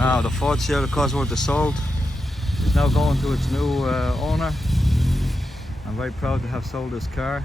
Now the Ford Sierra Cosworth is sold. It's now going to its new owner. I'm very proud to have sold this car.